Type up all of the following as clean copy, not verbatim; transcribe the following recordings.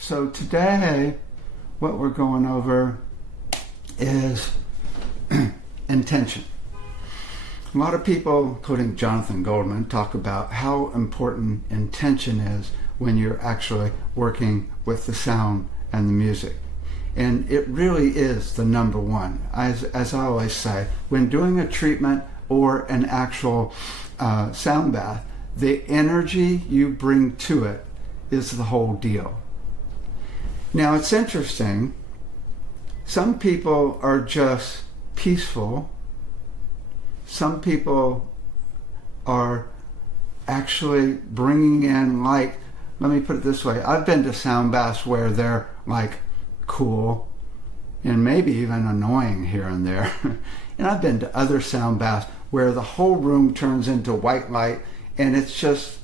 So today, what we're going over is intention. A lot of people, including Jonathan Goldman, talk about how important intention is when you're actually working with the sound and the music. And it really is the number one. As I always say, when doing a treatment or an actual sound bath, the energy you bring to it is the whole deal. Now, it's interesting. Some people are just peaceful. Some people are actually bringing in, like, let me put it this way. I've been to sound baths where they're like cool and maybe even annoying here and there. And I've been to other sound baths where the whole room turns into white light and it's just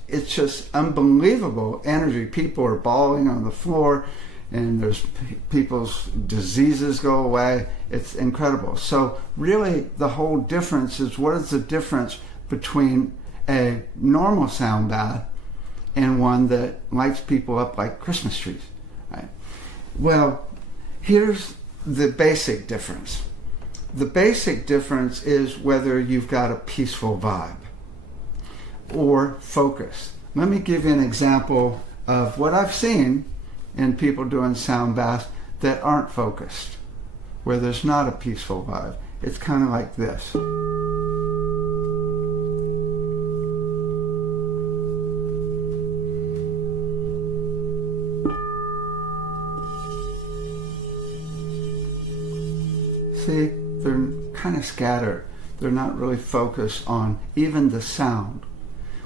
unbelievable energy. People are bawling on the floor and there's people's diseases go away. It's incredible. So really the whole difference is, what is the difference between a normal sound bath and one that lights people up like Christmas trees, right? Well, here's the basic difference. The basic difference is whether you've got a peaceful vibe or focus. Let me give you an example of what I've seen in people doing sound baths that aren't focused, where there's not a peaceful vibe. It's kind of like this. See, they're kind of scattered. They're not really focused on even the sound,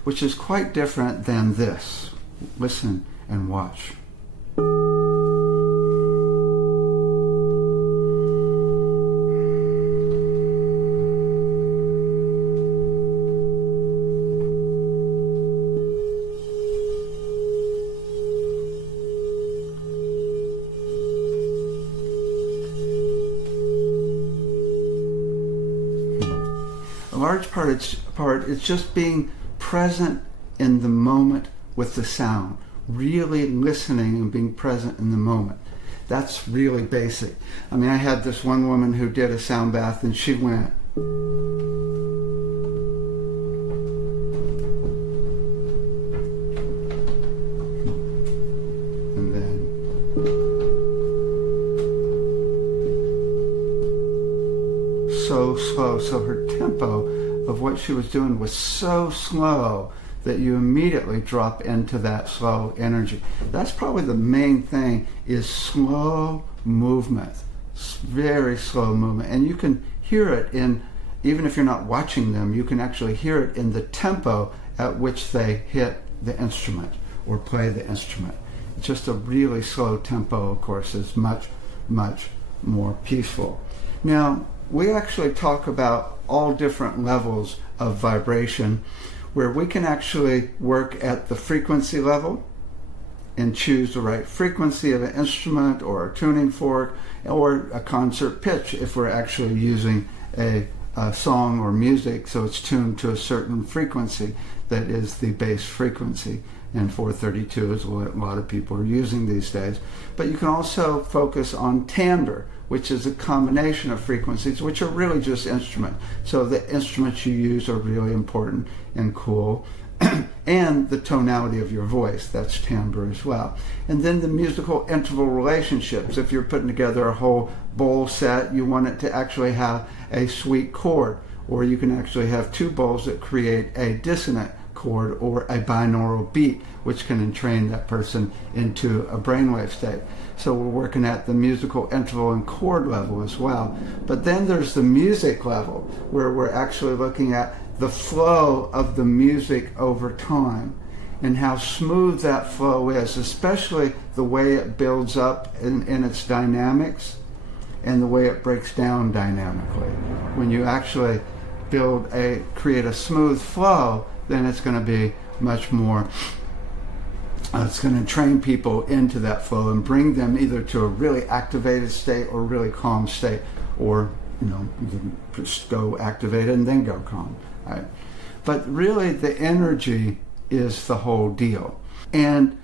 which is quite different than this. Listen and watch. A large part it's just being present in the moment with the sound, really listening and being present in the moment. That's really basic. I mean, I had this one woman who did a sound bath and she went, and then so slow. So her tempo of what she was doing was so slow that you immediately drop into that slow energy. That's probably the main thing, is slow movement, very slow movement. And you can hear it in, even if you're not watching them, you can actually hear it in the tempo at which they hit the instrument or play the instrument. It's just a really slow tempo, of course, is much, much more peaceful. Now, we actually talk about all different levels of vibration, where we can actually work at the frequency level and choose the right frequency of an instrument or a tuning fork or a concert pitch if we're actually using a song or music, so it's tuned to a certain frequency that is the base frequency. And 432 is what a lot of people are using these days. But you can also focus on timbre, which is a combination of frequencies, which are really just instruments. So the instruments you use are really important and cool. And the tonality of your voice, that's timbre as well. And then the musical interval relationships. If you're putting together a whole bowl set, you want it to actually have a sweet chord, or you can actually have two bowls that create a dissonant chord or a binaural beat, which can entrain that person into a brainwave state. So we're working at the musical interval and chord level as well. But then there's the music level, where we're actually looking at the flow of the music over time and how smooth that flow is, especially the way it builds up in its dynamics and the way it breaks down dynamically. When you actually create a smooth flow, then it's going to be much more, it's going to train people into that flow and bring them either to a really activated state or really calm state, or you can just go activated and then go calm. Right? But really the energy is the whole deal. And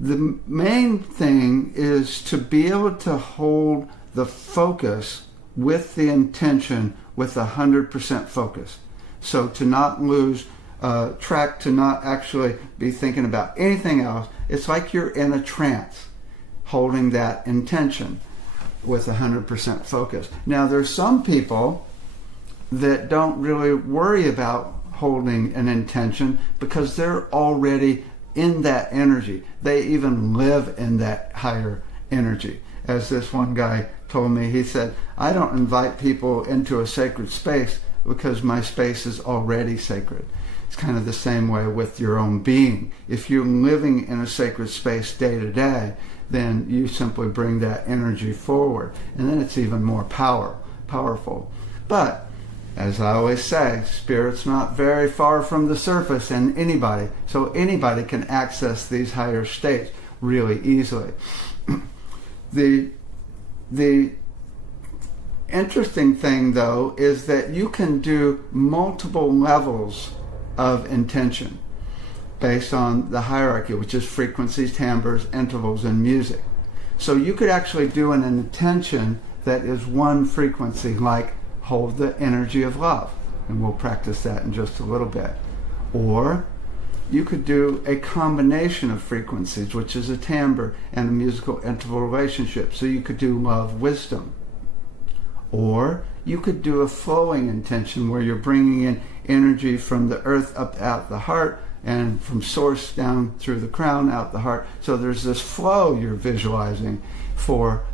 The main thing is to be able to hold the focus with the intention with 100% focus. So to not lose track, to not actually be thinking about anything else. It's like you're in a trance holding that intention with 100% focus. Now there's some people that don't really worry about holding an intention because they're already in that energy. They even live in that higher energy. As this one guy told me, he said, I don't invite people into a sacred space because my space is already sacred. It's kind of the same way with your own being. If you're living in a sacred space day to day, then you simply bring that energy forward. And then it's even more powerful. But as I always say, spirit's not very far from the surface and anybody. So anybody can access these higher states really easily. The interesting thing, though, is that you can do multiple levels of intention based on the hierarchy, which is frequencies, timbres, intervals, and music. So you could actually do an intention that is one frequency, like hold the energy of love, and we'll practice that in just a little bit. Or you could do a combination of frequencies, which is a timbre and a musical interval relationship. So you could do love, wisdom. Or you could do a flowing intention where you're bringing in energy from the earth up out the heart and from source down through the crown out the heart. So there's this flow you're visualizing for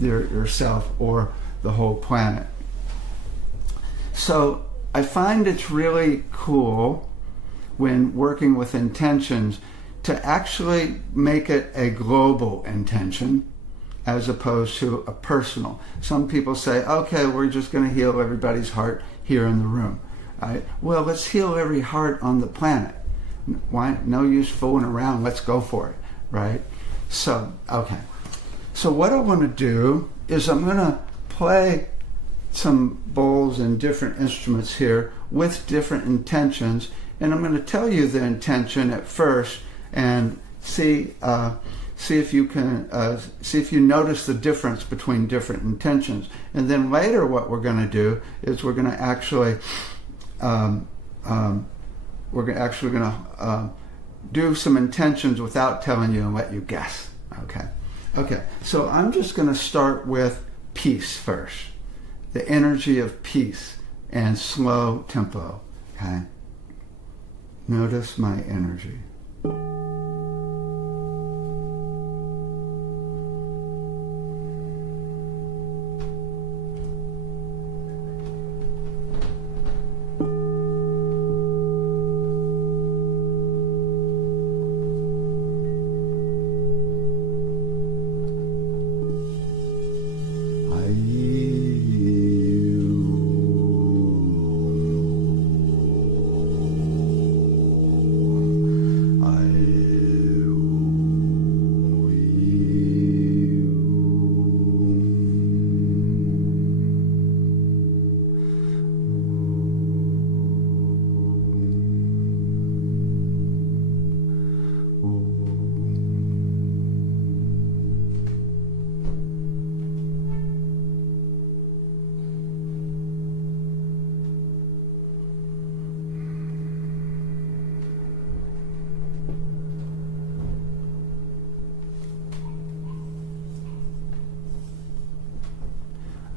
yourself or the whole planet. So I find it's really cool when working with intentions to actually make it a global intention as opposed to a personal. Some people say, okay, we're just going to heal everybody's heart here in the room. Right? Well, let's heal every heart on the planet. Why? No use fooling around. Let's go for it. Right? So, okay. So what I want to do is I'm going to play some bowls and different instruments here with different intentions, and I'm going to tell you the intention at first and see if you can see if you notice the difference between different intentions. And then later, what we're going to do is we're going to actually do some intentions without telling you and let you guess. Okay. So I'm just going to start with peace first. The energy of peace and slow tempo. Okay. Notice my energy.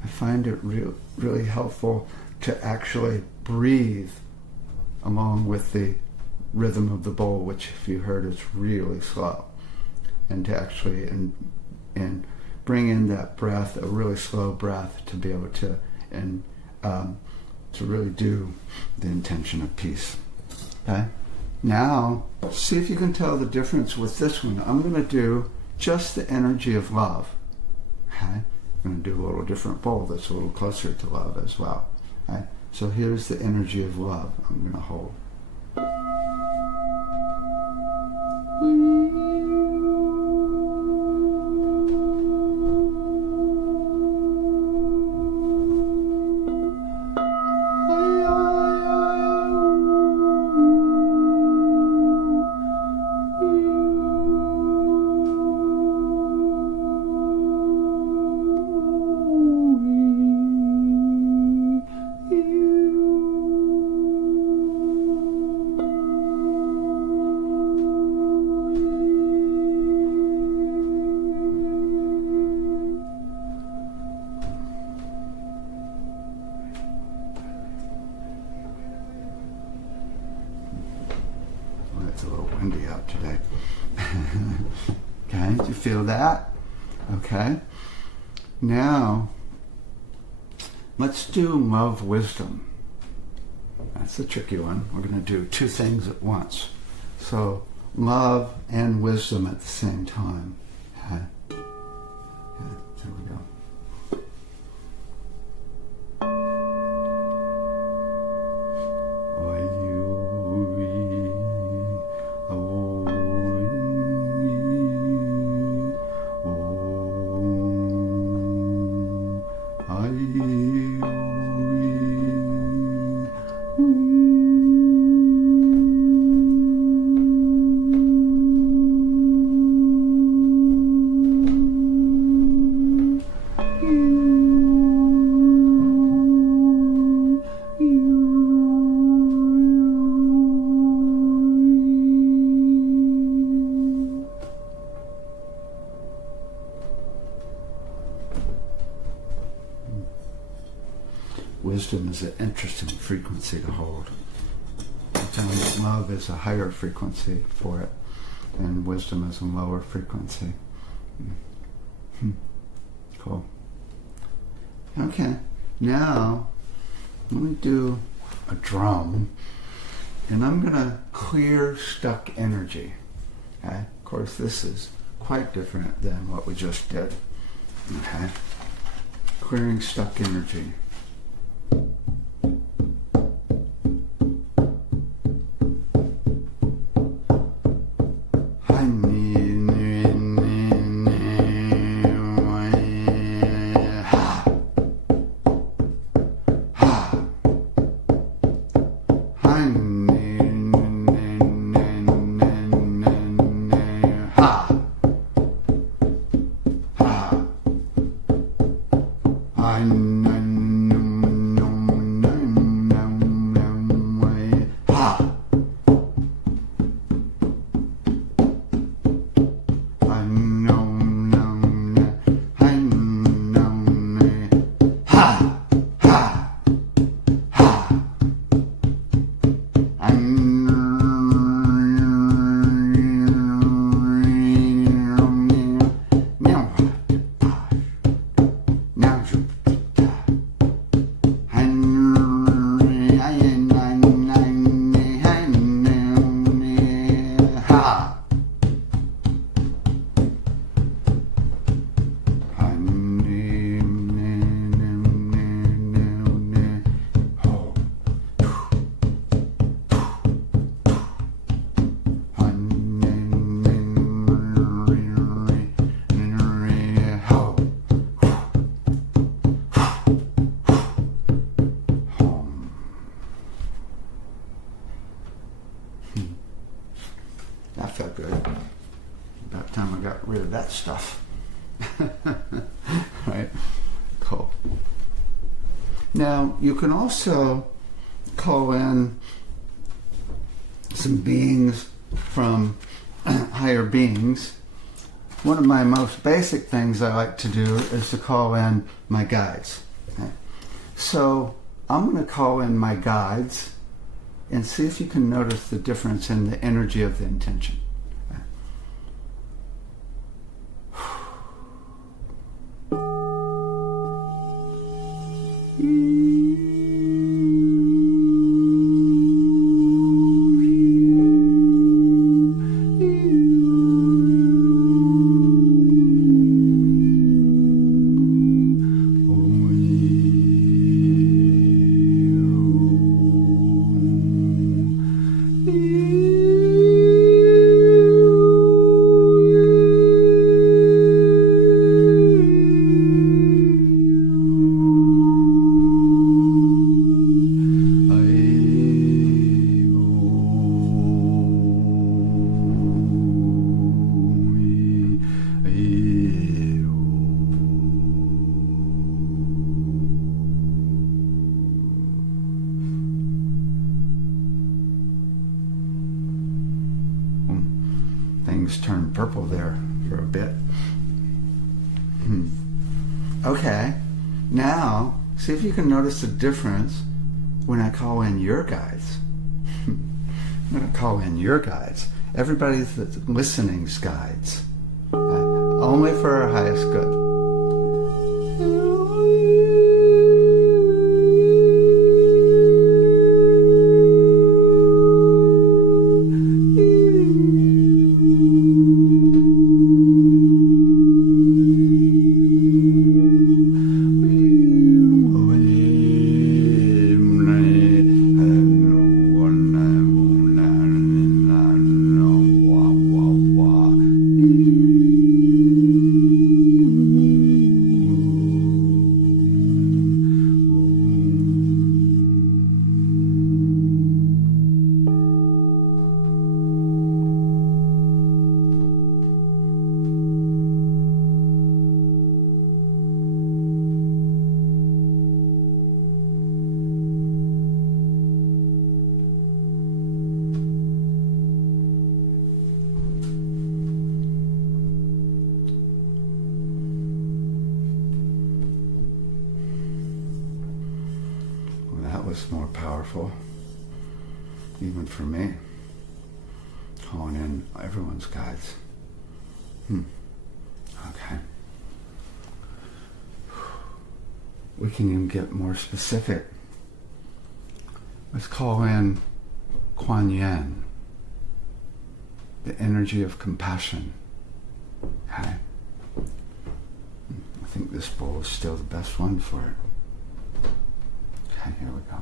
Find it really helpful to actually breathe along with the rhythm of the bowl, which, if you heard, is really slow, and to actually and bring in that breath, a really slow breath, to be able to really do the intention of peace. Okay. Now, see if you can tell the difference with this one. I'm going to do just the energy of love. Okay. I'm going to do a little different bowl that's a little closer to love as well. Right? So here's the energy of love I'm going to hold. feel that? Okay. Now, let's do love wisdom. That's a tricky one. We're going to do two things at once. So, love and wisdom at the same time. Okay. There we go. Wisdom is an interesting frequency to hold. I found that love is a higher frequency for it, and wisdom is a lower frequency. Cool. Okay, now let me do a drum, and I'm going to clear stuck energy. Okay? Of course, this is quite different than what we just did. Okay? Clearing stuck energy. That felt good. About time I got rid of that stuff. Right? Cool. Now, you can also call in some beings from higher beings. One of my most basic things I like to do is to call in my guides. Okay? So, I'm going to call in my guides and see if you can notice the difference in the energy of the intention. Things turned purple there for a bit. Okay, now see if you can notice the difference when I call in your guides. I'm going to call in your guides. Everybody that's listening's guides. only for our highest good. That was more powerful, even for me, calling in everyone's guides. Okay. We can even get more specific. Let's call in Kuan Yin, the energy of compassion. Okay. I think this bowl is still the best one for it. Okay, here we go.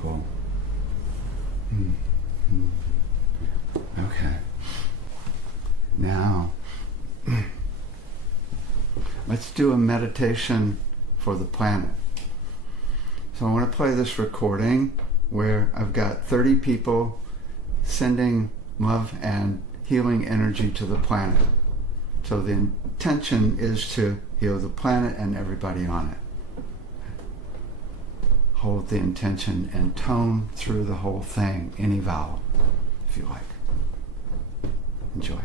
Cool. Okay. Now, let's do a meditation for the planet. So I want to play this recording where I've got 30 people sending love and healing energy to the planet. So the intention is to heal the planet and everybody on it. Hold the intention and tone through the whole thing, any vowel, if you like. Enjoy.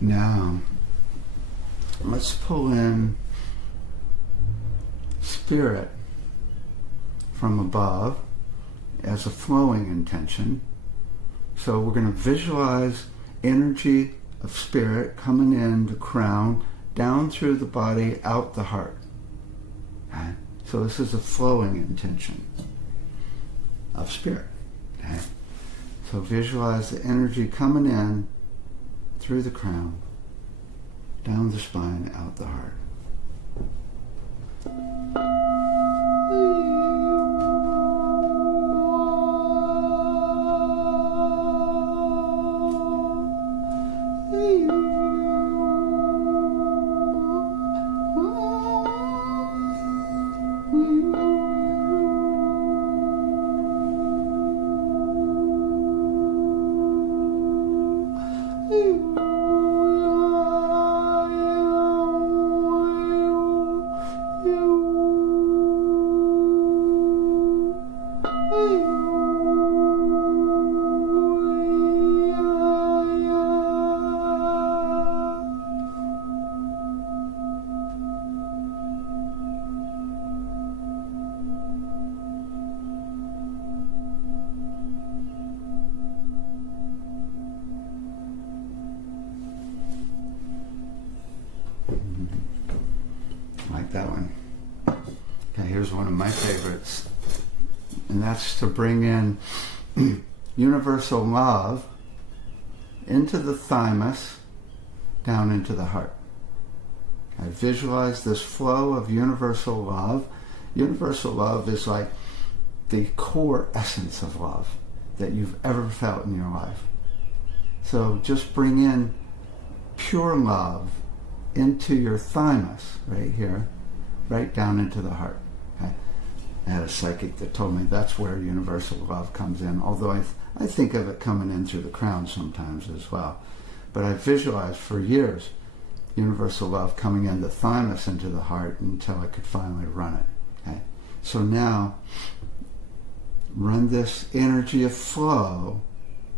Now, let's pull in spirit from above as a flowing intention. So we're going to visualize energy of spirit coming in the crown, down through the body, out the heart. Okay? So this is a flowing intention of spirit. Okay? So visualize the energy coming in through the crown, down the spine, out the heart. Like that one. Okay, here's one of my favorites. And that's to bring in universal love into the thymus, down into the heart. I visualize this flow of universal love. Universal love is like the core essence of love that you've ever felt in your life. So just bring in pure love into your thymus, right here, right down into the heart. Okay? I had a psychic that told me that's where universal love comes in, although I think of it coming in through the crown sometimes as well. But I visualized for years universal love coming in the thymus into the heart until I could finally run it. Okay? So now, run this energy of flow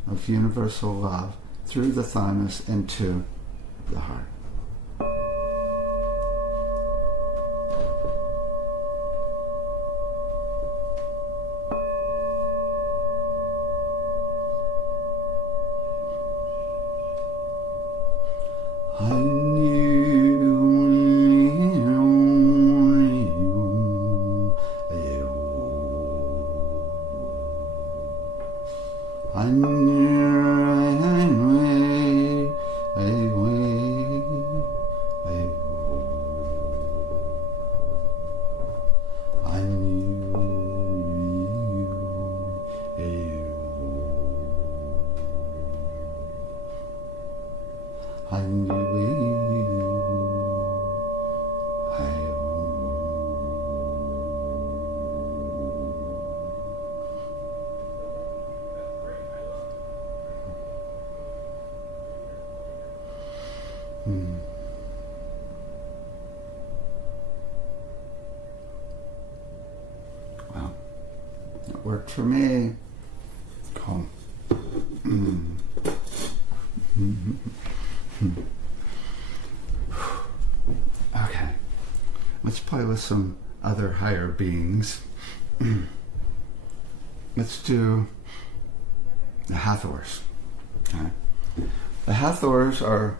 of universal love through the thymus into the heart. Well, it worked for me. Cool. Okay, let's play with some other higher beings. Let's do the Hathors. Okay. The Hathors are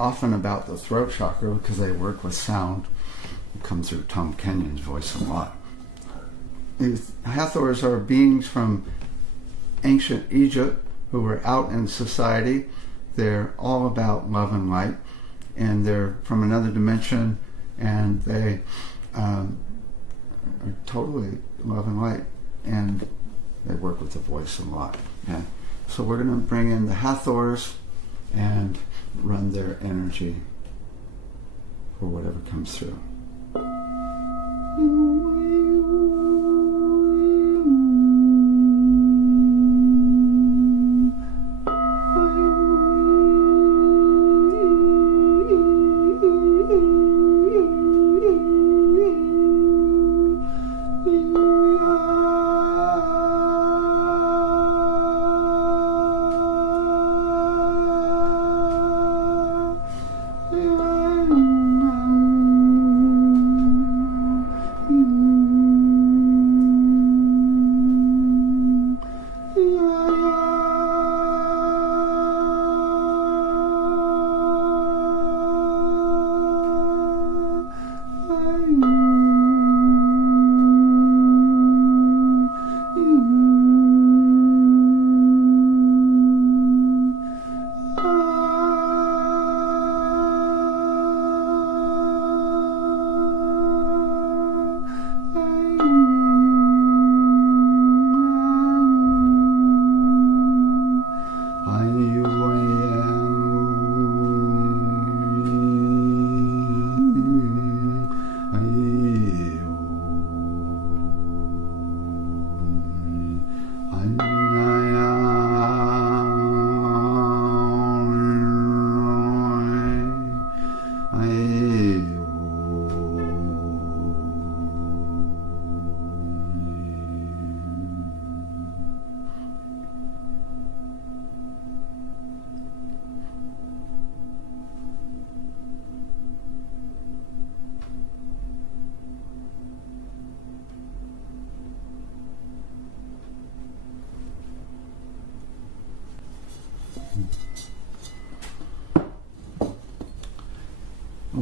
often about the throat chakra because they work with sound. It comes through Tom Kenyon's voice a lot. These Hathors are beings from ancient Egypt who were out in society. They're all about love and light, and they're from another dimension, and they are totally love and light, and they work with the voice a lot. Okay? So we're going to bring in the Hathors and run their energy for whatever comes through.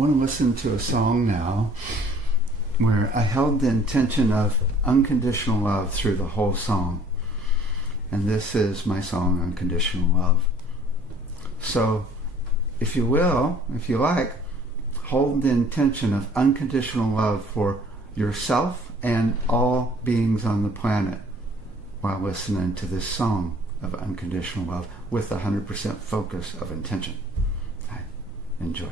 want to listen to a song now where I held the intention of unconditional love through the whole song. And this is my song, Unconditional Love. So, if you will, if you like, hold the intention of unconditional love for yourself and all beings on the planet while listening to this song of unconditional love with 100% focus of intention. Right. Enjoy.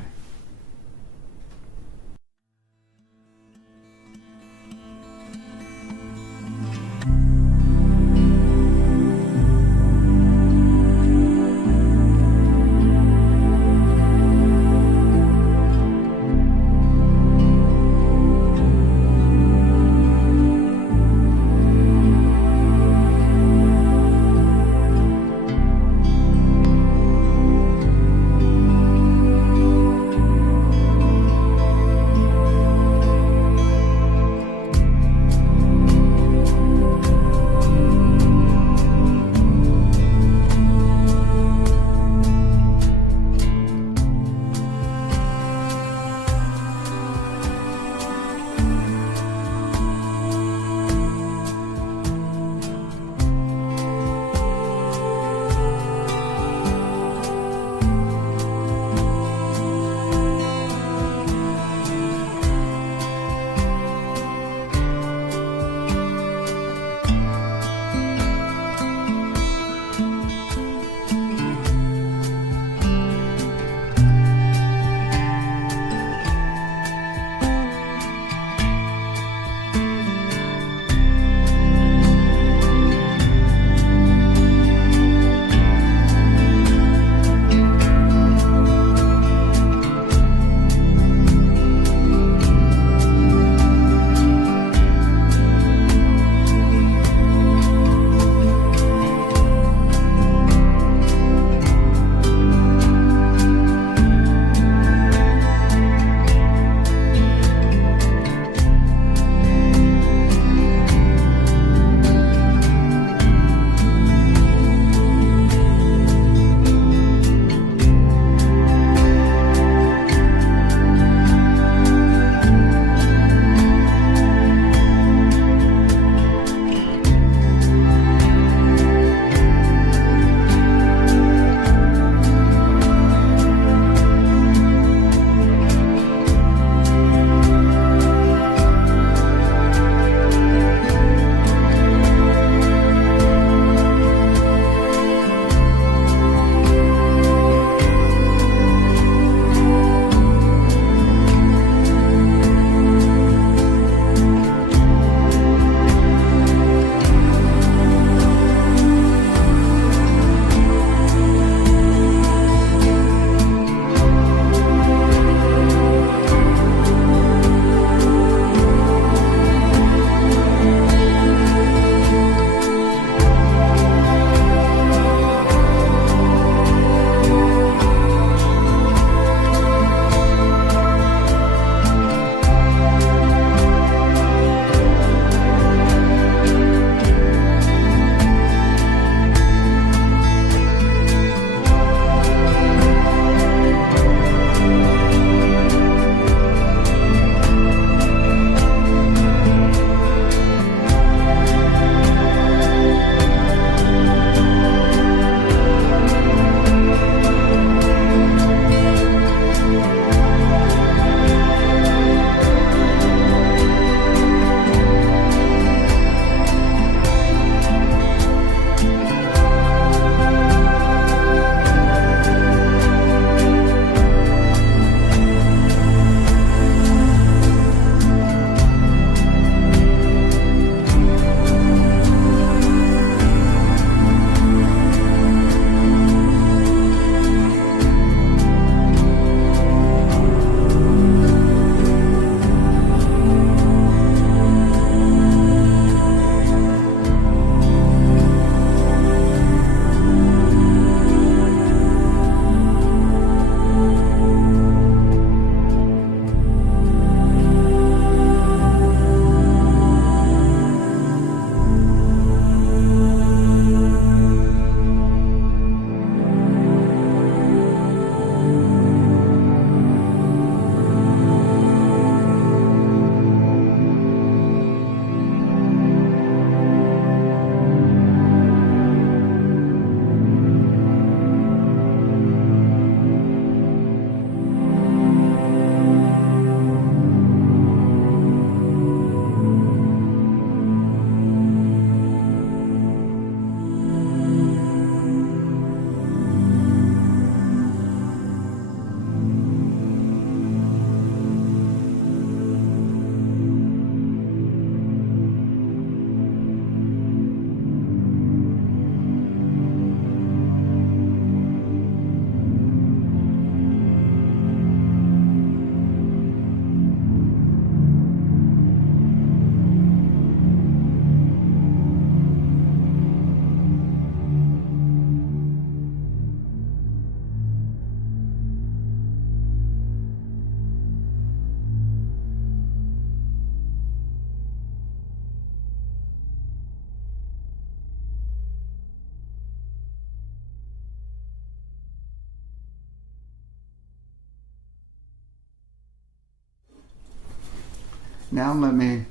Now let me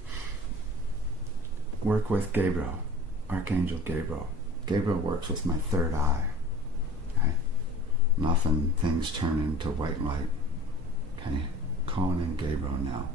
work with Gabriel, Archangel Gabriel. Gabriel works with my third eye. Okay? And often things turn into white light. Okay? Calling in Gabriel now.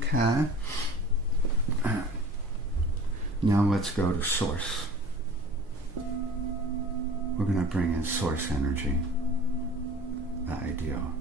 Okay. Now let's go to source. We're going to bring in source energy, the ideal.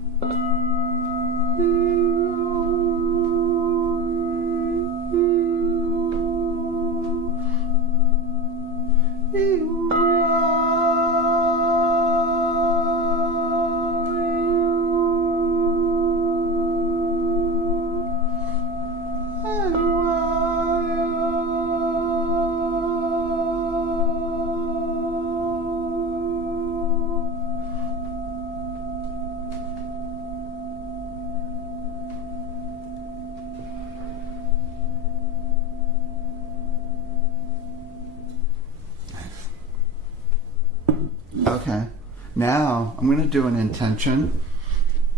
Okay, now I'm going to do an intention.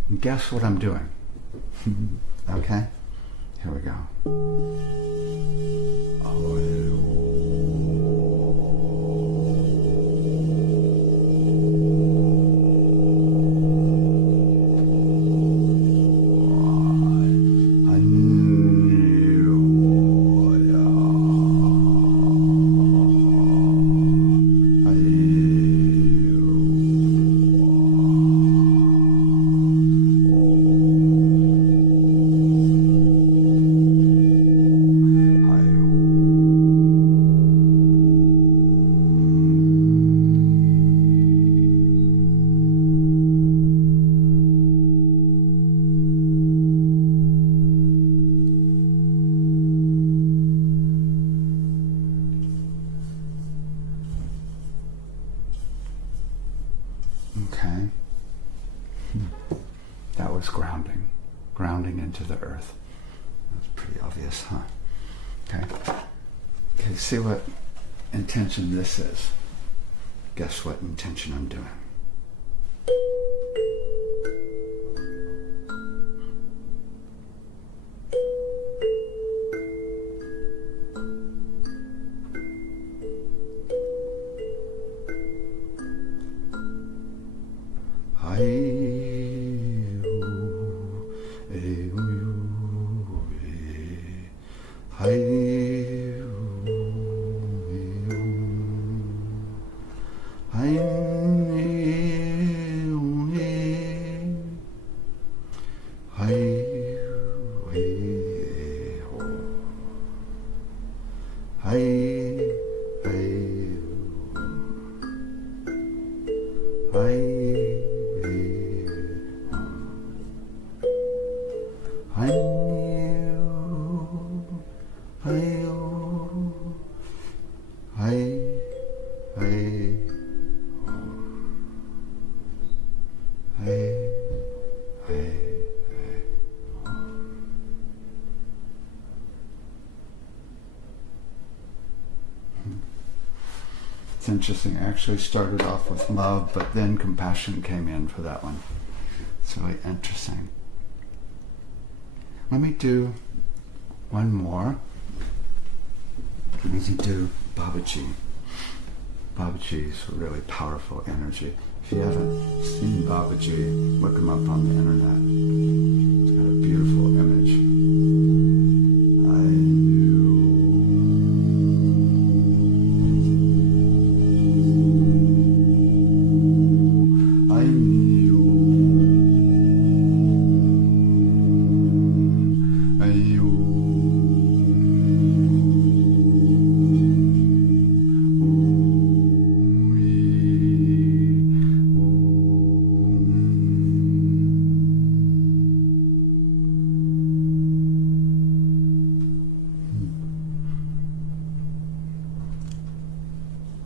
And guess what I'm doing? Okay, here we go. Okay. That was grounding. Grounding into the earth. That's pretty obvious, huh? Okay. Okay, see what intention this is. Guess what intention I'm doing. It's interesting. I actually started off with love, but then compassion came in for that one. It's really interesting. Let me do one more. We can do Babaji. Babaji is a really powerful energy. If you haven't seen Babaji, look him up on the internet. It's got a beautiful image.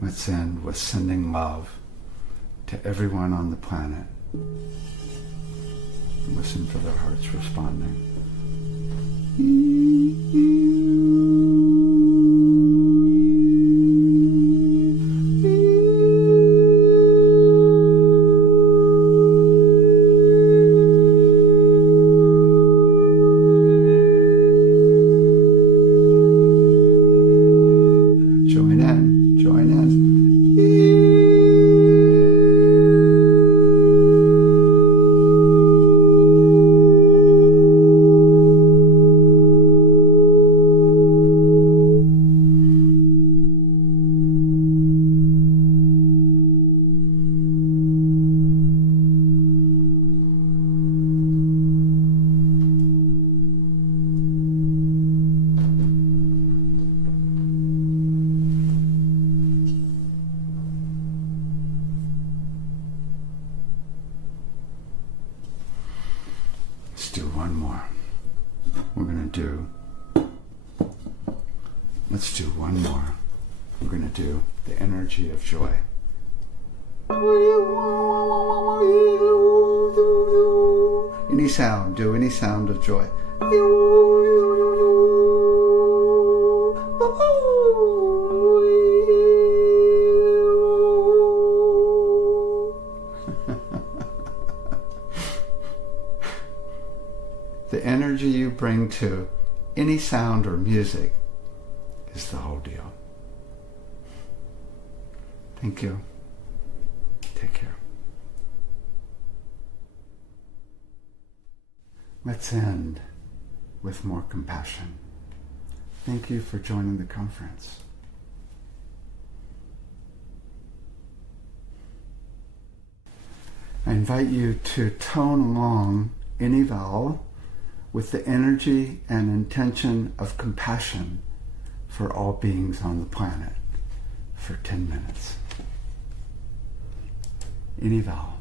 Let's end with sending love to everyone on the planet. Listen for their hearts responding. Join in. Let's do one more. Let's do one more. We're going to do the energy of joy. Any sound, do any sound of joy. The energy you bring to any sound or music is the whole deal. Thank you. Take care. Let's end with more compassion. Thank you for joining the conference. I invite you to tone along any vowel with the energy and intention of compassion for all beings on the planet for 10 minutes. Any vowel.